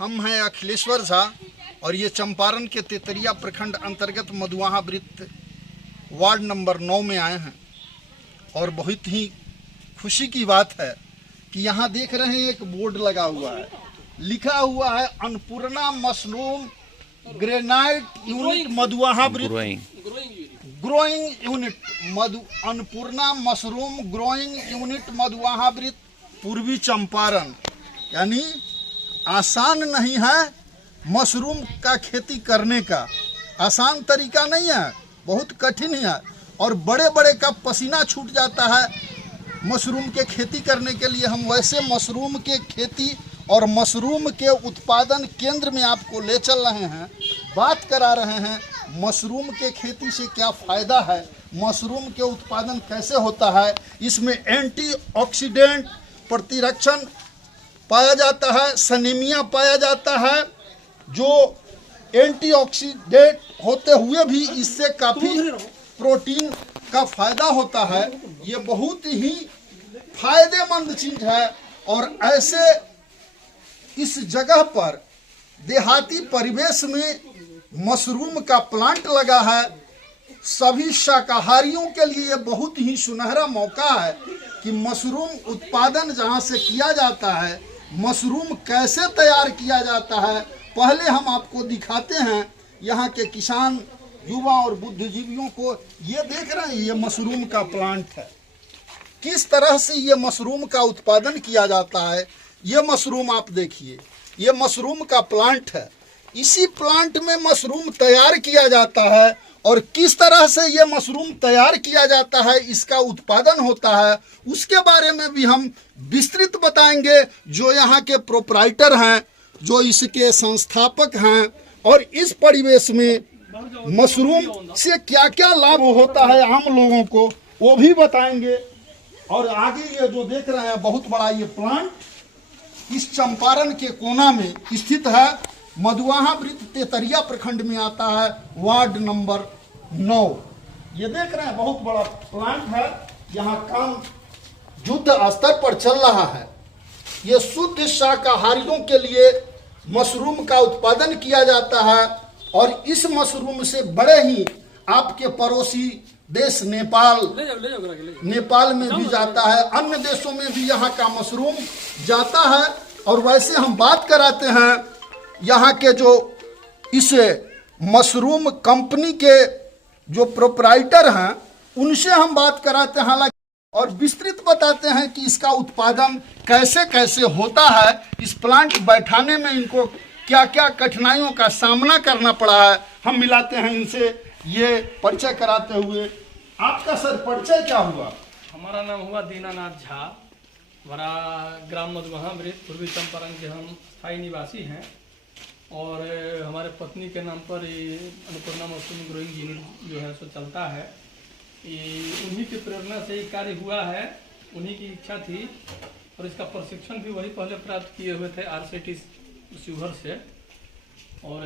हम हैं अखिलेश्वर झा और ये चंपारण के तेतरिया प्रखंड अंतर्गत मधुआहा वृत्त वार्ड नंबर 9 में आए हैं। और बहुत ही खुशी की बात है कि यहाँ देख रहे हैं एक बोर्ड लगा हुआ है, लिखा हुआ है Annapurna mushroom granite unit Madhuaha वृत्त growing unit Annapurna mushroom growing unit Madhuaha वृत्त पूर्वी चंपारण। यानी आसान नहीं है मशरूम का खेती करने का, आसान तरीका नहीं है, बहुत कठिन है और बड़े बड़े का पसीना छूट जाता है मशरूम के खेती करने के लिए। हम वैसे मशरूम के खेती और मशरूम के उत्पादन केंद्र में आपको ले चल रहे हैं, बात करा रहे हैं मशरूम के खेती से क्या फ़ायदा है, मशरूम के उत्पादन कैसे होता है, इसमें एंटीऑक्सीडेंट प्रतिरक्षण पाया जाता है, सनेमिया पाया जाता है, जो एंटीऑक्सीडेंट होते हुए भी इससे काफ़ी प्रोटीन का फायदा होता है। ये बहुत ही फायदेमंद चीज है। और ऐसे इस जगह पर देहाती परिवेश में मशरूम का प्लांट लगा है। सभी शाकाहारियों के लिए बहुत ही सुनहरा मौका है कि मशरूम उत्पादन जहां से किया जाता है, मशरूम कैसे तैयार किया जाता है, पहले हम आपको दिखाते हैं। यहाँ के किसान युवा और बुद्धिजीवियों को ये देख रहे हैं, ये मशरूम का प्लांट है, किस तरह से ये मशरूम का उत्पादन किया जाता है। ये मशरूम आप देखिए, ये मशरूम का प्लांट है, इसी प्लांट में मशरूम तैयार किया जाता है और किस तरह से ये मशरूम तैयार किया जाता है, इसका उत्पादन होता है, उसके बारे में भी हम विस्तृत बताएंगे। जो यहाँ के प्रोप्राइटर हैं, जो इसके संस्थापक हैं, और इस परिवेश में मशरूम से क्या क्या लाभ होता है आम लोगों को, वो भी बताएंगे। और आगे ये जो देख रहे हैं बहुत बड़ा ये प्लांट इस चंपारण के कोना में स्थित है। मधुआहा वृत्त तेतरिया प्रखंड में आता है, वार्ड नंबर 9। ये देख रहे हैं बहुत बड़ा प्लांट है, यहाँ काम युद्ध स्तर पर चल रहा है। ये शुद्ध शाकाहारियों के लिए मशरूम का उत्पादन किया जाता है और इस मशरूम से बड़े ही आपके पड़ोसी देश नेपाल में भी जाता है, अन्य देशों में भी यहाँ का मशरूम जाता है। और वैसे हम बात कराते हैं यहाँ के जो इस मशरूम कंपनी के जो प्रोप्राइटर हैं, उनसे हम बात कराते हैं हालांकि, और विस्तृत बताते हैं कि इसका उत्पादन कैसे कैसे होता है। इस प्लांट बैठाने में इनको क्या क्या कठिनाइयों का सामना करना पड़ा है, हम मिलाते हैं इनसे, ये परिचय कराते हुए। आपका सर परिचय क्या हुआ? हमारा नाम हुआ दीनानाथ झा, हमारा ग्राम मधुआहा वृत्त पूर्वी चंपारण के हम स्थायी निवासी हैं। और हमारे पत्नी के नाम पर ये अन्नपूर्णा मशरूम ग्रोइंग यूनिट जो है सो चलता है। ये उन्हीं की प्रेरणा से ये कार्य हुआ है, उन्हीं की इच्छा थी। और इसका प्रशिक्षण भी वही पहले प्राप्त किए हुए थे RCT शिवहर से। और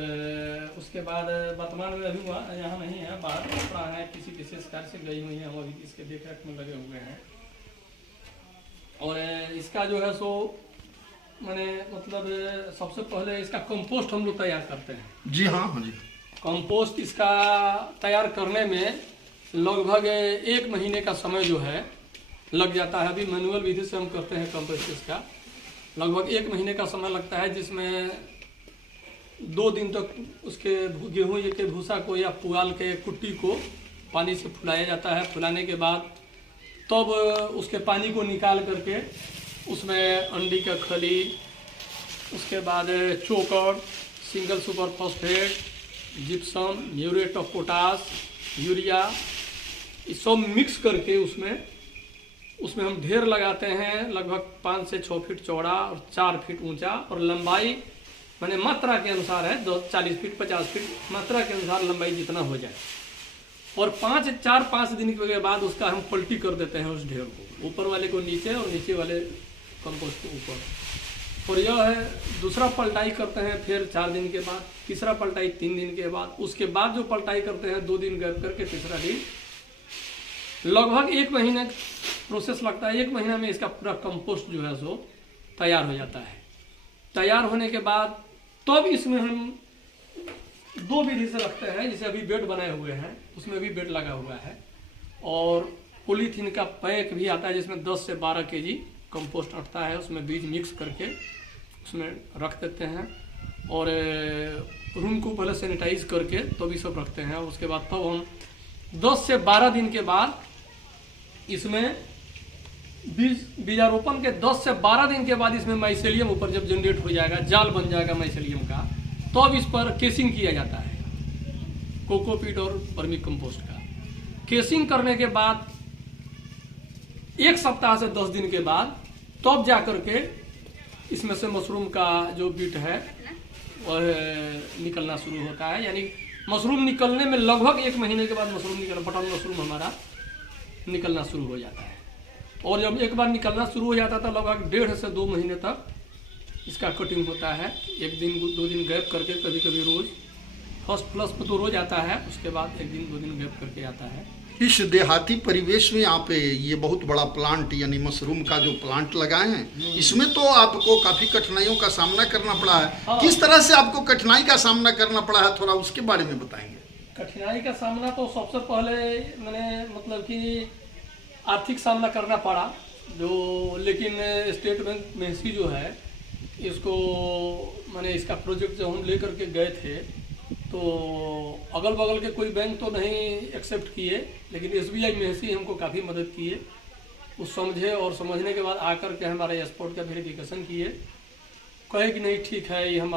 उसके बाद वर्तमान में अभी हुआ यहाँ नहीं है, बाहर अपना है, किसी विशेष कार्य से गई हुई है, हम अभी इसके देखरेख में लगे हुए हैं। और इसका जो है सो मैंने मतलब सबसे पहले इसका कंपोस्ट हम लोग तैयार करते हैं। जी हाँ, हाँ जी। कंपोस्ट इसका तैयार करने में लगभग 1 महीने का समय जो है लग जाता है। अभी मैनुअल विधि से हम करते हैं कंपोस्ट, इसका लगभग 1 महीने का समय लगता है, जिसमें 2 दिन तक उसके गेहूं के भूसा को या पुआल के कुट्टी को पानी से फुलाया जाता है। फुलाने के बाद तब उसके पानी को निकाल करके उसमें अंडी का खली, उसके बाद चोकर, single super phosphate, gypsum, muriate of potash, urea, ये सब मिक्स करके उसमें हम ढेर लगाते हैं। लगभग 5 से 6 फीट चौड़ा और 4 फीट ऊंचा, और लंबाई माने मात्रा के अनुसार है, 40 फीट 50 फीट मात्रा के अनुसार लंबाई जितना हो जाए। और 4-5 दिन के बाद उसका हम पलटी कर देते हैं उस ढेर को, ऊपर वाले को नीचे और नीचे वाले कंपोस्ट को ऊपर। और यह है दूसरा पलटाई करते हैं, फिर 4 दिन के बाद, तीसरा पलटाई 3 दिन के बाद, उसके बाद जो पलटाई करते हैं 2 दिन गैप करके तीसरा दिन। लगभग 1 महीने प्रोसेस लगता है। 1 महीना में इसका पूरा कंपोस्ट जो है सो तैयार हो जाता है। तैयार होने के बाद तब इसमें हम 2 विधि से रखते हैं। जैसे अभी बेड बनाए हुए हैं, उसमें भी बेड लगा हुआ है, और पॉलीथीन का पैक भी आता है जिसमें 10 से 12 केजी कंपोस्ट अटता है, उसमें बीज मिक्स करके उसमें रख देते हैं, और रूम को पहले सैनिटाइज करके तो भी सब रखते हैं। उसके बाद तब हम 10 से 12 दिन के बाद इसमें बीजारोपण के 10 से 12 दिन के बाद इसमें माइसेलियम ऊपर जब जनरेट हो जाएगा, जाल बन जाएगा माइसेलियम का, तो इस पर केसिंग किया जाता है, कोकोपीट और वर्मी कंपोस्ट का। केसिंग करने के बाद 1 सप्ताह से 10 दिन के बाद तब जा करके इसमें से मशरूम का जो बीट है वह निकलना शुरू होता है। यानी मशरूम निकलने में लगभग 1 महीने के बाद बटन मशरूम हमारा निकलना शुरू हो जाता है। और जब एक बार निकलना शुरू हो जाता है तो लगभग 1.5 से 2 महीने तक इसका कटिंग होता है। 1 दिन 2 दिन गैप करके, कभी कभी रोज, फर्स्ट प्लस पर तो रोज आता है, उसके बाद 1 दिन 2 दिन गैप करके आता है। इस देहाती परिवेश में आप ये बहुत बड़ा प्लांट यानी मशरूम का जो प्लांट लगाए हैं, इसमें तो आपको काफी कठिनाइयों का सामना करना पड़ा है। हाँ। किस तरह से आपको कठिनाई का सामना करना पड़ा है, थोड़ा उसके बारे में बताएंगे। कठिनाई का सामना तो सबसे पहले मैंने मतलब कि आर्थिक सामना करना पड़ा, जो लेकिन स्टेट बैंक मेहसी जो है इसको मैंने इसका प्रोजेक्ट जब हम लेकर के गए थे तो अगल बगल के कोई बैंक तो नहीं एक्सेप्ट किए, लेकिन SBI मेहसी हमको काफ़ी मदद किए। उस समझे और समझने के बाद आकर के हमारे एक्सपोर्ट का वेरिफिकेशन किए, कहे कि नहीं ठीक है, ये हमारा